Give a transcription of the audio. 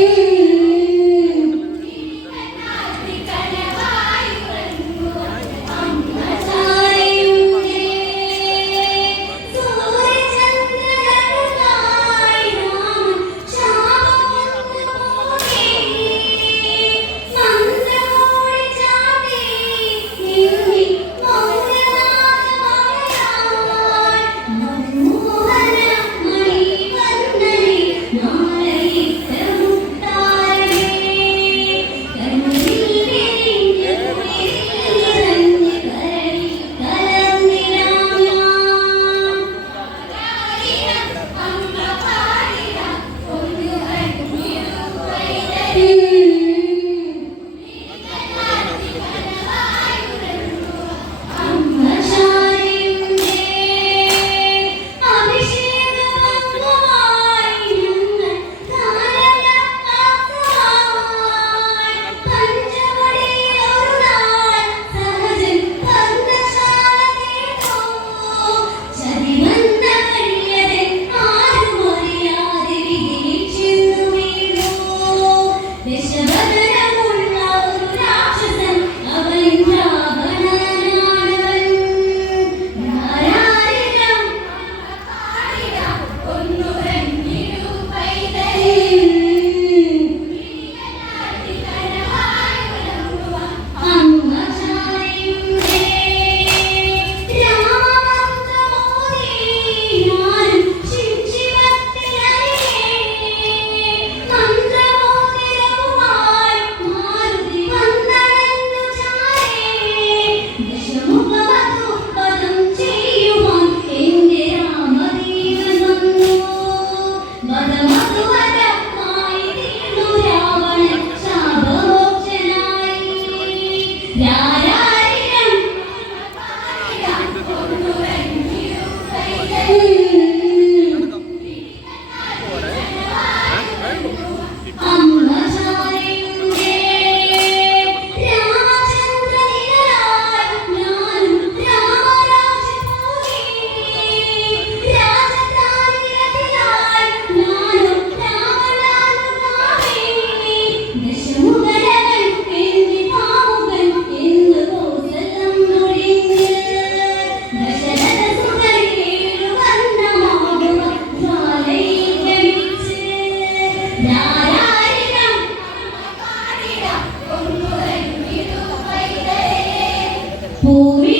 me. Por